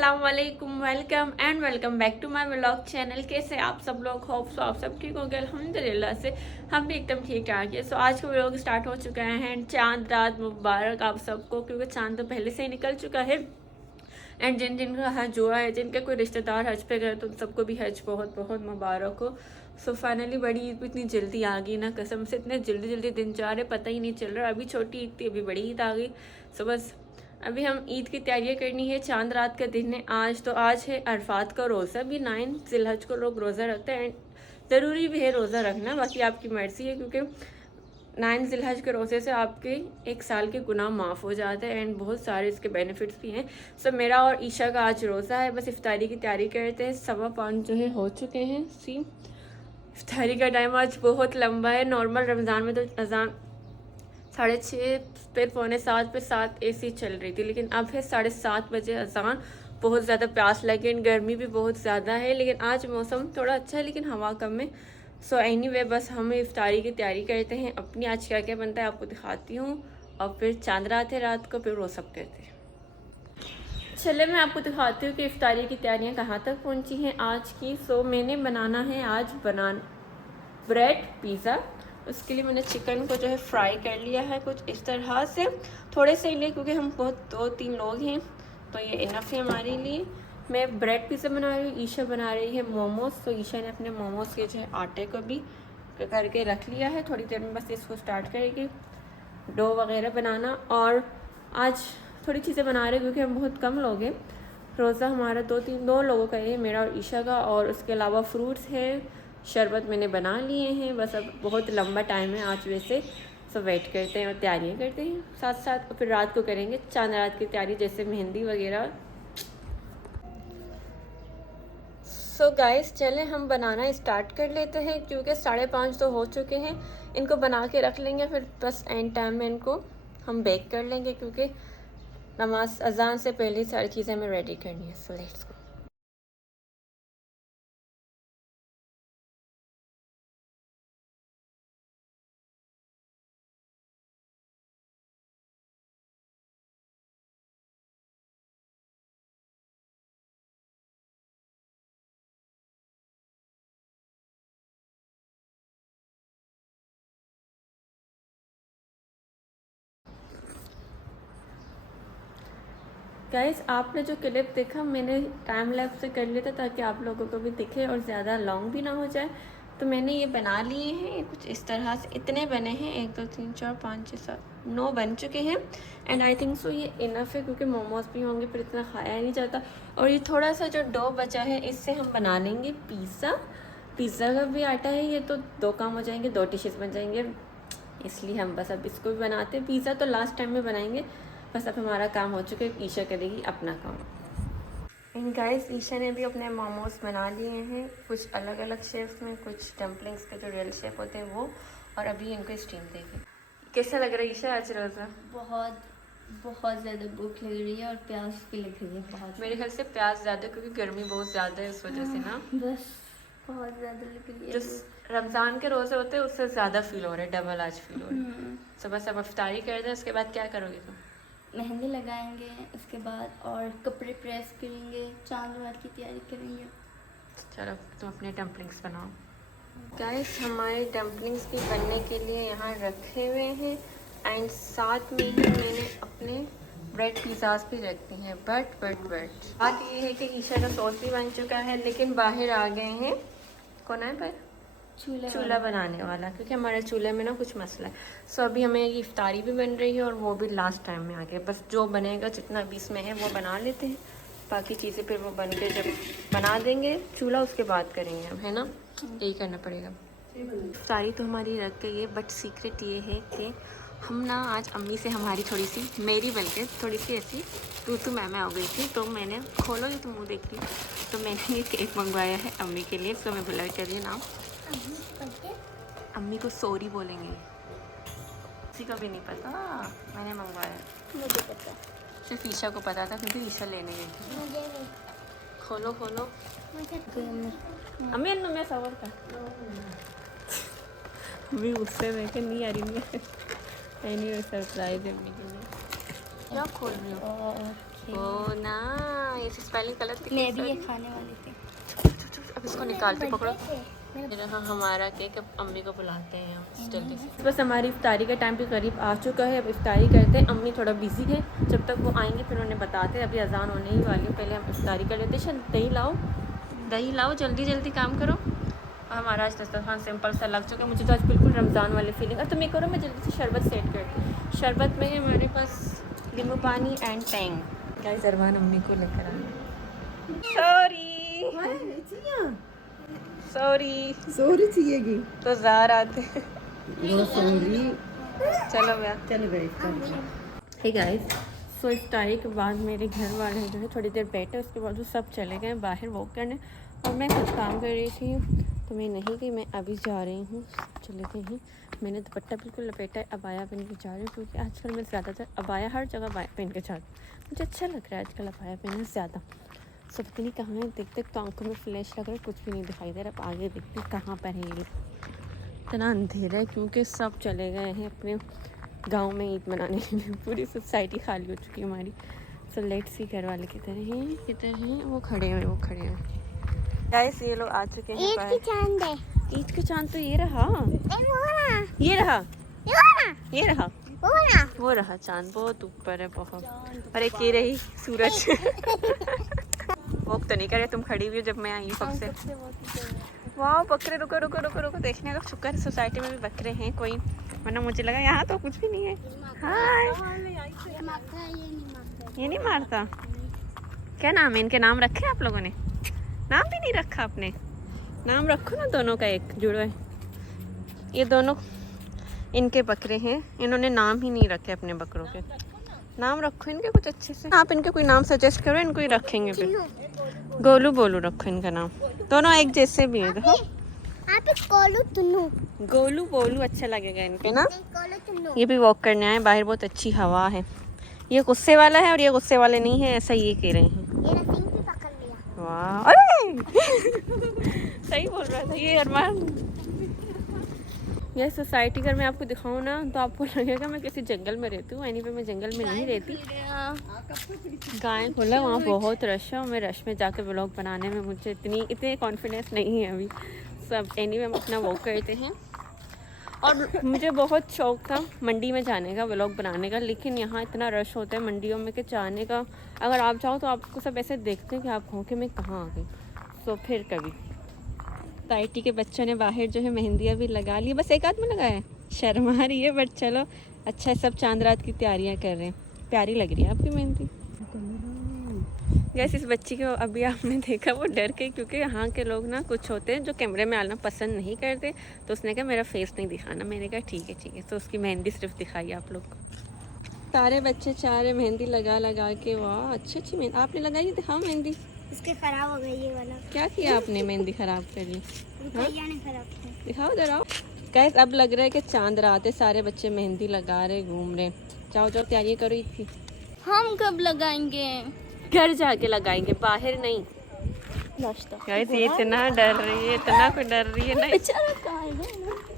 अस्सलाम वालेकुम, welcome and welcome back to my vlog channel. कैसे आप सब लोग? होप सो आप सब ठीक हो गए। अल्हम्दुलिल्लाह से हम भी एकदम ठीक ठाक है। सो आज का व्लॉग स्टार्ट हो चुका है एंड चांद रात मुबारक आप सबको, क्योंकि चांद तो पहले से ही निकल चुका है। एंड जिन जिन का हज हुआ है, जिनके कोई रिश्तेदार हज पे गए, तो उन सबको भी हज बहुत बहुत मुबारक हो। सो फाइनली बड़ी ईद भी इतनी जल्दी आ गई ना, कसम से इतने जल्दी जल्दी दिन जा रहे पता ही नहीं चल रहा। अभी छोटी ईद थी, अभी बड़ी ईद आ गई। सो बस अभी हम ईद की तैयारियां करनी है। चांद रात का दिन है आज, तो आज है अरफात का रोज़ा भी। 9 जिलहज को लोग रोज़ा रखते हैं एंड ज़रूरी भी है रोज़ा रखना, बाकी आपकी मर्ज़ी है, क्योंकि 9 जिलहज के रोज़े से आपके 1 साल के गुनाह माफ़ हो जाते हैं एंड बहुत सारे इसके बेनिफिट्स भी हैं। सो मेरा और ईशा का आज रोज़ा है, बस इफ्तारी की तैयारी करते हैं। 5:15 जो है हो चुके हैं। सी इफ्तारी का टाइम आज बहुत लंबा है। नॉर्मल रमज़ान में तो अजान 6:30 फिर 6:45 फिर 7 ऐसी चल रही थी, लेकिन अब है 7:30 बजे अजान। बहुत ज़्यादा प्यास लगी, गर्मी भी बहुत ज़्यादा है, लेकिन आज मौसम थोड़ा अच्छा है, लेकिन हवा कम है। सो एनीवे बस हम इफ्तारी की तैयारी करते हैं अपनी। आज क्या क्या बनता है आपको दिखाती हूँ, और फिर चांद रात है रात को, फिर वो सब करते हैं। चले मैं आपको दिखाती हूँ कि इफ्तारी की तैयारियाँ कहाँ तक पहुँची हैं आज की। सो मैंने बनाना है आज ब्रेड पिज़्ज़ा। उसके लिए मैंने चिकन को जो है फ्राई कर लिया है कुछ इस तरह से, थोड़े से लिए, क्योंकि हम बहुत 2-3 लोग हैं, तो ये इनफ है हमारे लिए। मैं ब्रेड पिज़्ज़ा बना रही हूँ, ईशा बना रही है मोमोज। तो ईशा ने अपने मोमोज के जो है आटे को भी करके रख लिया है, थोड़ी देर में बस इसको स्टार्ट करेगी डो वगैरह बनाना। और आज थोड़ी चीज़ें बना रहे हैं क्योंकि हम बहुत कम लोग हैं। रोज़ा हमारा 2 लोगों का है, मेरा और ईशा का, और उसके अलावा फ्रूट्स हैं, शरबत मैंने बना लिए हैं। बस अब बहुत लंबा टाइम है आज वैसे। सब वेट करते हैं और तैयारियाँ करते हैं साथ साथ, और फिर रात को करेंगे चांद रात की तैयारी, जैसे मेहंदी वगैरह। सो गाइस चलें हम बनाना स्टार्ट कर लेते हैं, क्योंकि 5:30 तो हो चुके हैं। इनको बना के रख लेंगे, फिर बस एंड टाइम में इनको हम बेक कर लेंगे, क्योंकि नमाज अजान से पहले सारी चीज़ें हमें रेडी करनी है। So let's go. गाइस आपने जो क्लिप देखा मैंने टाइम लैप्स से कर लिया था, ताकि आप लोगों को भी दिखे और ज़्यादा लॉन्ग भी ना हो जाए। तो मैंने ये बना लिए हैं कुछ इस तरह से, इतने बने हैं, 1 2 3 4 5 6 7 9 बन चुके हैं। एंड आई थिंक सो ये इनफ है, क्योंकि मोमोज भी होंगे फिर इतना खाया नहीं जाता। और ये थोड़ा सा जो डो बचा है, इससे हम बना लेंगे पिज़्ज़ा का भी आटा है ये, तो 2 काम हो जाएंगे, 2 डिशेस बन जाएंगे। इसलिए हम बस अब इसको भी बनाते हैं। पिज़्ज़ा तो लास्ट टाइम में बनाएंगे, बस अब हमारा काम हो चुका है, ईशा करेगी अपना काम। एंड गाइस ईशा ने भी अपने मोमोज बना लिए हैं, कुछ अलग अलग शेप्स में, कुछ डम्पलिंग्स के जो रियल शेप होते हैं वो, और अभी इनको स्टीम देंगे। कैसा लग रहा है ईशा आज रोज़ा? बहुत बहुत ज़्यादा भूख लग रही है और प्यास भी लग रही है बहुत। मेरे ख्याल से प्यास ज़्यादा, क्योंकि गर्मी बहुत ज़्यादा है, इस वजह से ना बस बहुत ज़्यादा लग रही है। जो रमज़ान के रोज़े होते हैं उससे ज़्यादा फील हो रहा है, डबल आज फील हो रहा है। तो बस अब इफ्तारी कर दें, उसके बाद क्या करोगे तुम? मेहंदी लगाएंगे उसके बाद, और कपड़े प्रेस करेंगे, चांद रात की तैयारी करेंगे। चलो तुम अपने डम्पलिंग्स बनाओ। गाइस हमारे डम्पलिंग्स भी बनने के लिए यहाँ रखे हुए हैं, एंड साथ में ही मैंने अपने ब्रेड पिज़्ज़ाज भी रख दी हैं। बट बात ये है कि ईशा का सॉस भी बन चुका है, लेकिन बाहर आ गए हैं, कौन है पर चूल्हा बनाने वाला, क्योंकि हमारे चूल्हे में ना कुछ मसला है। सो अभी हमें ये इफ्तारी भी बन रही है, और वो भी लास्ट टाइम में आ गया। बस जो बनेगा जितना भी इसमें है वो बना लेते हैं, बाकी चीज़ें फिर वो बन के जब बना देंगे चूल्हा, उसके बाद करेंगे हम, है ना? यही करना पड़ेगा। इफ्तारी तो हमारी रख गई है, बट सीक्रेट ये है कि हम ना आज अम्मी से हमारी थोड़ी सी, मेरी बल्कि थोड़ी सी ऐसी तू मैं हो गई थी, तो मैंने खोलो ये तो मुँह देखी, तो मैंने ये केक मंगवाया है अम्मी के लिए। इसको मैं बुला करिए नाम, अम्मी को सॉरी बोलेंगे, किसी को भी नहीं पता मैंने मंगवाया। मुझे पता, सिर्फ ईशा को पता था, क्योंकि ईशा लेने गई थी। मुझे नहीं। खोलो अम्मी अन्नू मैं सवर का अम्मी गुस्से में कि नहीं आ रही मैं एनी सरप्राइज है अम्मी के लिए। क्या खोल रही हो? ओ ना, ये स्पेलिंग गलत थी। मैं भी ये खाने वाली थी। अब इसको निकाल के पकड़ो। ये रहा हमारा केक, अब अम्मी को बुलाते हैं हम जल्दी से। बस हमारी इफ्तारी का टाइम भी करीब आ चुका है, अब इफ्तारी करते हैं। अम्मी थोड़ा बिजी है, जब तक वो आएंगे फिर उन्हें बताते हैं। अभी अजान होने ही वाली है, पहले हम इफ्तारी कर लेते हैं। दही लाओ, जल्दी जल्दी काम करो। और हमारा आज दस्तरखान सिंपल सा लग चुका है। मुझे तो आज बिल्कुल रमज़ान वाली फीलिंग। और तुम ये करो, मैं जल्दी से शरबत सेट करती हूँ। शरबत में हमारे पास नींबू पानी एंड टैंग। गाइस अरमान अम्मी को लेकर आए। सॉरी चाहिएगी तो ज़ार आते। वो सॉरी। चलो भैया, चलो गए। हे गाइस, सो इफ्तारी के बाद मेरे घर वाले जो है थोड़ी देर बैठे, उसके बाद वो सब चले गए बाहर वॉक करने, और मैं कुछ काम कर रही थी। तो मैं नहीं कि मैं अभी जा रही हूँ, चले गए हैं। मैंने दुपट्टा बिल्कुल लपेटा है, अबाया पहन के जा रही हूँ, क्योंकि आजकल मैं ज़्यादातर अबाया हर जगह पहन के जा रही हूँ। मुझे अच्छा लग रहा है आजकल अबाया पहनना ज़्यादा। सब पता नहीं कहाँ है, देखते तो आंखों में फ्लैश लग रहा है, कुछ भी नहीं दिखाई दे रहा। अब आगे देखते कहाँ पर है ये। इतना अंधेरा है क्योंकि सब चले गए हैं अपने गांव में ईद मनाने के लिए। पूरी सोसाइटी खाली हो चुकी है हमारी। सो लेट्स सी घर वाले किधर हैं। वो खड़े हैं गाइस, ये लोग आ चुके हैं। ईद की चांद है, ईद की चांद तो ये रहा, वो रहा चांद, बहुत ऊपर है बहुत। और एक ये रही सूरज। वॉक तो नहीं करे, तुम खड़ी हुई हो जब मैं आई हूँ कब से। वाह बकरे, रुको देखने का शुक्र है सोसाइटी में भी बकरे हैं कोई, वरना मुझे लगा यहाँ तो कुछ भी नहीं है। हाय, ये नहीं मारता। क्या नाम है इनके? नाम रखे आप लोगों ने? नाम भी नहीं रखा आपने? नाम रखो ना दोनों का, एक जुड़ो है। ये दोनों इनके बकरे हैं, इन्होंने नाम ही नहीं रखे अपने बकरों के। नाम रखो इनके कुछ अच्छे से। आप इनके कोई नाम सजेस्ट करो, इनको ही रखेंगे फिर। गोलू बोलू रखो इनका नाम, दोनों एक जैसे भी है। देखो गोलू बोलू अच्छा लगेगा इनके ना। ये भी वॉक करने आए, बाहर बहुत अच्छी हवा है। ये गुस्से वाला है और ये गुस्से वाले नहीं है, ऐसा ये कह रहे हैं। वाह, अरे सही बोल रहा था ये अरमान। यह सोसाइटी अगर मैं आपको दिखाऊं ना तो आपको लगेगा मैं किसी जंगल में रहती हूँ। एनीवे मैं जंगल में नहीं रहती। गाय खुला, वहाँ बहुत रश है और मैं रश में जाकर व्लॉग बनाने में मुझे इतने कॉन्फिडेंस नहीं है अभी। सब एनीवे हम अपना वॉक करते हैं। और मुझे बहुत शौक था मंडी में जाने का, व्लॉग बनाने का, लेकिन यहाँ इतना रश होता है मंडियों में कि जाने का, अगर आप जाओ तो आपको सब ऐसे देखते हैं कि आप कहो कि मैं कहाँ आ गई। सो फिर कभी सोसाइटी के बच्चों ने बाहर जो है मेहंदियाँ भी लगा ली, बस एक आदमी लगाया है, शर्म आ रही है, बट चलो अच्छा है। सब चांद रात की तैयारियाँ कर रहे हैं। प्यारी लग रही है आपकी मेहंदी। गैस इस बच्ची को अभी आपने देखा वो डर के, क्योंकि यहाँ के लोग ना कुछ होते हैं जो कैमरे में आना पसंद नहीं करते, तो उसने कहा मेरा फेस नहीं दिखाना। मैंने कहा ठीक है। तो उसकी मेहंदी सिर्फ दिखाई आप लोग को। सारे बच्चे चाह रहे मेहंदी लगा के। वाह अच्छी मेहंदी आपने लगाई है, दिखाओ मेहंदी। इसके खराब हो गई ये वाला। क्या किया आपने? मेहंदी खराब करी? दिखाओ जरा। गैस अब लग रहा है कि चांद रात है, सारे बच्चे मेहंदी लगा रहे, घूम रहे। जाओ तैयारी करो ईद की। हम कब लगाएंगे? घर जाके लगाएंगे, बाहर नहीं। गाइस ये इतना डर रही है, इतना कोई डर रही है नहीं।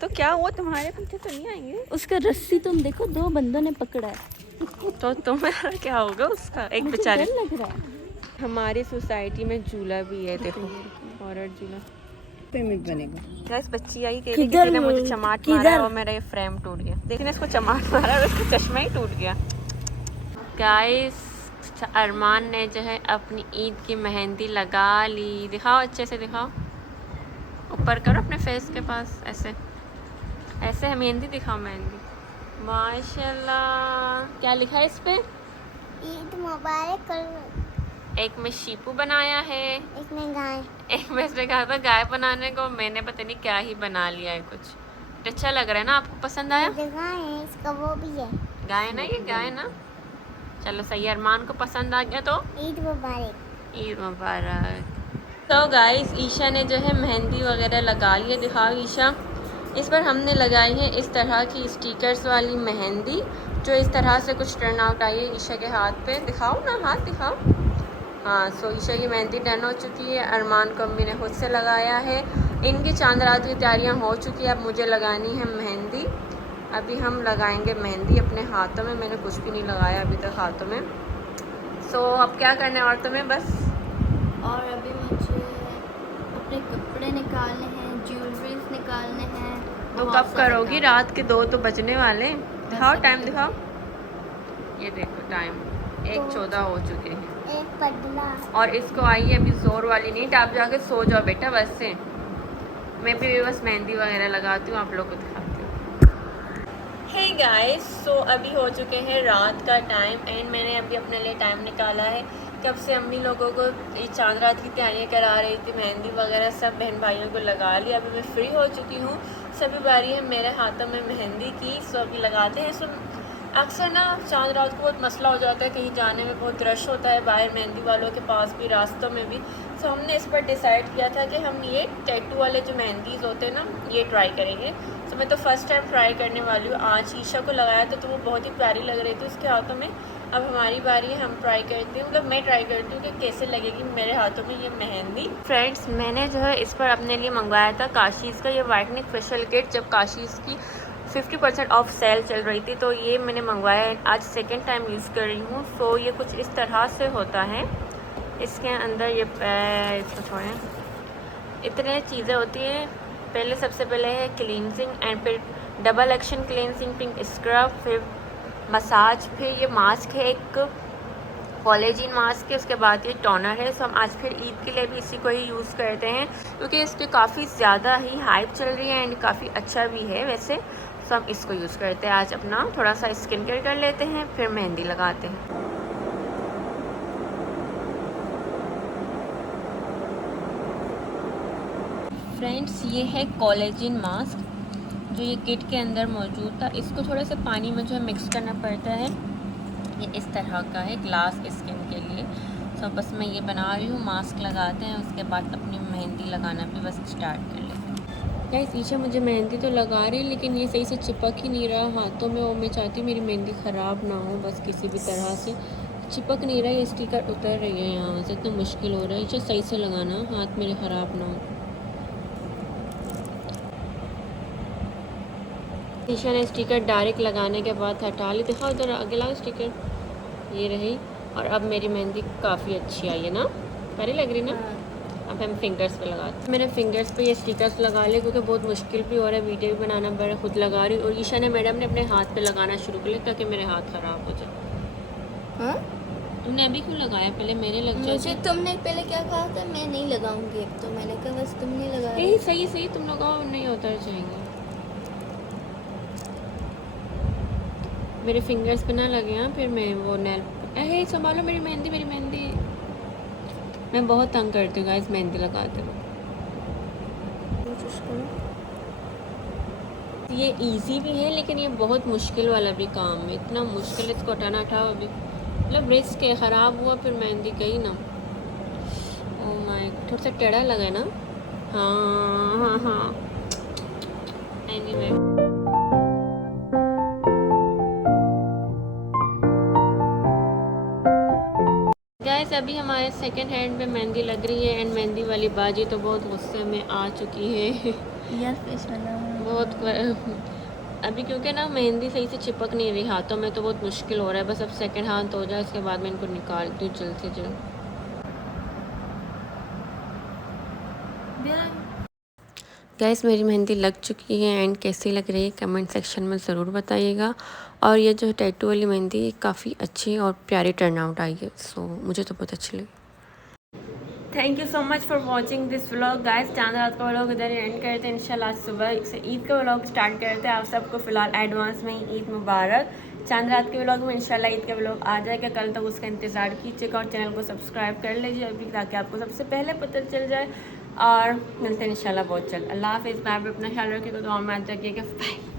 तो क्या हुआ, तुम्हारे पीछे तो नहीं आएंगे? उसका रस्सी तुम देखो, 2 बंदों ने पकड़ा है। तो तुम्हारा क्या होगा उसका? एक बेचारे लग रहा है। हमारी सोसाइटी में झूला भी है, देखो हॉरर झूला। पेमेंट बनेगा। गाइस बच्ची आई कह रही किसी ने मुझे चमाट मारा और मेरा ये फ्रेम टूट गया। देखने इसको चमाट मारा और उसका चश्मा ही टूट गया। गाइस अरमान ने जो है अपनी ईद की मेहंदी लगा ली। दिखाओ अच्छे से दिखाओ, ऊपर करो अपने फेस के पास, ऐसे मेहंदी दिखाओ। मेहंदी माशाल्लाह। क्या लिखा है इस पे? ईद मुबारक। एक में शीपू बनाया है, एक में गाय। एक में इसने कहा था गाय बनाने को, मैंने पता नहीं क्या ही बना लिया है कुछ। अच्छा लग रहा है ना? आपको पसंद आया? गाय है, इसका वो भी है। गाय ना, ये गाय ना। चलो सही, अरमान को पसंद आ गया तो ईद मुबारक। ईद मुबारक। तो गाइस ईशा ने जो है मेहंदी वगैरह लगा ली है। दिखाओ ईशा। इस पर हमने लगाई है इस तरह की स्टिकर्स वाली मेहंदी, जो इस तरह से कुछ टर्न आउट आई है ईशा के हाथ पे। दिखाओ ना, हाथ दिखाओ। हाँ, सो ईशा की मेहंदी डन हो चुकी है। अरमान को अम्मी ने खुद से लगाया है। इनकी चांद रात की तैयारियाँ हो चुकी है। अब मुझे लगानी है मेहंदी। अभी हम लगाएंगे मेहंदी अपने हाथों में। मैंने कुछ भी नहीं लगाया अभी तक हाथों में। सो अब क्या करना है और तुम्हें बस? और अभी मुझे अपने कपड़े निकालने हैं, ज्वेलरीज निकालने हैं। तो बहुत कब सारे करोगी? काम। रात के 2 तो बजने वाले। दिखाओ अभी टाइम तो- दिखाओ। ये देखो टाइम 1:14 हो चुके हैं। एक पगला। और इसको आई है अभी जोर वाली नींद। आप जाके सो जाओ बेटा बस से। मैं भी बस मेहंदी वगैरह लगाती हूँ, आप लोग को दिखाती हूँ। हे गाइस, सो अभी हो चुके हैं रात का टाइम एंड मैंने अभी अपने लिए टाइम निकाला है। कब से अम्मी लोगों को ये चांद रात की तैयारियाँ करा रही थी, मेहंदी वगैरह सब बहन भाइयों को लगा लिया। अभी मैं फ्री हो चुकी हूँ, सभी बारी है मेरे हाथों में मेहंदी की। सो अभी लगाते हैं। सो अक्सर ना चांद रात को बहुत मसला हो जाता है, कहीं जाने में बहुत रश होता है बाहर मेहंदी वालों के पास भी, रास्तों में भी। सो हमने इस पर डिसाइड किया था कि हम ये टैटू वाले जो मेहंदीज़ होते हैं ना, ये ट्राई करेंगे। सो मैं तो फर्स्ट टाइम ट्राई करने वाली हूँ। आज ईशा को लगाया था तो वो बहुत ही प्यारी लग रही थी उसके हाथों में। अब हमारी बारी है, हम ट्राई करते हैं, मतलब मैं ट्राई करती हूँ कि कैसे लगेगी मेरे हाथों में ये मेहंदी। फ्रेंड्स, मैंने जो है इस पर अपने लिए मंगवाया था काशीज़ का ये वाइटनिंग फेशियल किट, जब काशीज़ की 50% ऑफ सेल चल रही थी तो ये मैंने मंगवाया है। आज सेकंड टाइम यूज़ कर रही हूँ। सो ये कुछ इस तरह से होता है। इसके अंदर ये इसको छोड़ें, इतने चीज़ें होती हैं। पहले सबसे पहले है क्लींजिंग एंड फिर double action cleansing pink scrub, फिर मसाज, फिर ये मास्क है एक कोलेजन मास्क है, उसके बाद ये टोनर है। सो हम आज फिर ईद के लिए भी इसी को ही यूज़ करते हैं क्योंकि इसकी काफ़ी ज़्यादा ही हाइप चल रही है एंड काफ़ी अच्छा भी है वैसे। सो हम इसको यूज़ करते हैं। आज अपना थोड़ा सा स्किन केयर कर लेते हैं, फिर मेहंदी लगाते हैं। फ्रेंड्स, ये है कोलेजन मास्क जो ये किट के अंदर मौजूद था। इसको थोड़े से पानी में जो है मिक्स करना पड़ता है। ये इस तरह का है ग्लास स्किन के लिए। तो बस मैं ये बना रही हूँ, मास्क लगाते हैं, उसके बाद अपनी मेहंदी लगाना भी बस स्टार्ट कर लेते हैं। गाइस, ईशा मुझे मेहंदी तो लगा रही है लेकिन ये सही से चिपक ही नहीं रहा हाथों में, और मैं चाहती हूँ मेरी मेहंदी ख़राब ना हो, बस किसी भी तरह से चिपक नहीं रहा है। स्टिकर उतर रही है यहाँ से, इतना मुश्किल हो रहा है। ईशा सही से लगाना, हाथ मेरे ख़राब ना हो। ईशा ने स्टिकर डायरेक्ट लगाने के बाद हटा ली। दिखाओ उधर अगला स्टिकर, ये रही। और अब मेरी मेहंदी काफ़ी अच्छी आई है ना, प्यारी लग रही ना। अब हम फिंगर्स पे लगाते हैं। मैंने फिंगर्स पे ये स्टिकर्स लगा लिए क्योंकि बहुत मुश्किल भी हो रहा है, वीडियो भी बनाना पड़ रहा है, खुद लगा रही हूँ। और ईशा ने मैडम ने अपने हाथ पे लगाना शुरू कर लिया ताकि मेरे हाथ ख़राब हो जाए। हाँ, तुमने अभी क्यों लगाया? पहले मेरे लग मुझे जाए। तुमने पहले क्या कहा था, मैं नहीं लगाऊंगी। एक तो मैंने कहा बस तुम नहीं लगा रहे। यही सही सही तुम लगाओ, नहीं उतर जाएंगे। मेरे फिंगर्स पे ना लगे हैं, फिर मैं वो नेल। अरे संभालो मेरी मेहंदी, मेरी मेहंदी। मैं बहुत तंग करती हूँ गाइस मेहंदी लगाते हुए। ये इजी भी है लेकिन ये बहुत मुश्किल वाला भी काम है। इतना मुश्किल है इसको हटाना। उठाओ अभी, मतलब रिस्क है, ख़राब हुआ फिर मेहंदी गई ना। ओह माय, थोड़ा सा टेढ़ा लगा है ना। हाँ हाँ हाँ, एनीवे। गाइस, अभी हमारे सेकंड हैंड पे मेहंदी लग रही है एंड मेहंदी वाली बाजी तो बहुत गुस्से में आ चुकी है। यार फेस वाला बहुत अभी क्योंकि ना मेहंदी सही से चिपक नहीं रही हाथों में, तो बहुत मुश्किल हो रहा है। बस अब सेकंड हाथ हो जाए उसके बाद मैं इनको निकालती हूँ जल्द से जल्द। गाइस, मेरी मेहंदी लग चुकी है एंड कैसी लग रही है कमेंट सेक्शन में ज़रूर बताइएगा। और ये जो टैटू वाली मेहंदी काफ़ी अच्छी और प्यारी टर्न आउट आई है। सो मुझे तो बहुत अच्छी लगी। Thank you so much for watching this vlog guys. चांद रात का व्लॉग इधर एंड करते हैं। इंशाल्लाह आज सुबह से ईद का व्लॉग स्टार्ट करते हैं। आप सबको फ़िलहाल एडवांस में ही ईद मुबारक। चांद रात के व्लॉग में इंशाल्लाह ईद का व्लॉग आ जाएगा कल तक, उसका इंतज़ार कीजिएगा और चैनल को सब्सक्राइब कर लीजिए अभी, ताकि आपको सबसे पहले पता चल जाए। और मिलते हैं इंशाल्लाह बहुत जल्द। अल्लाह हाफ़िज़। बाय बाय, अपना ख्याल रखिएगा, दुआ में याद रखिएगा। बाय।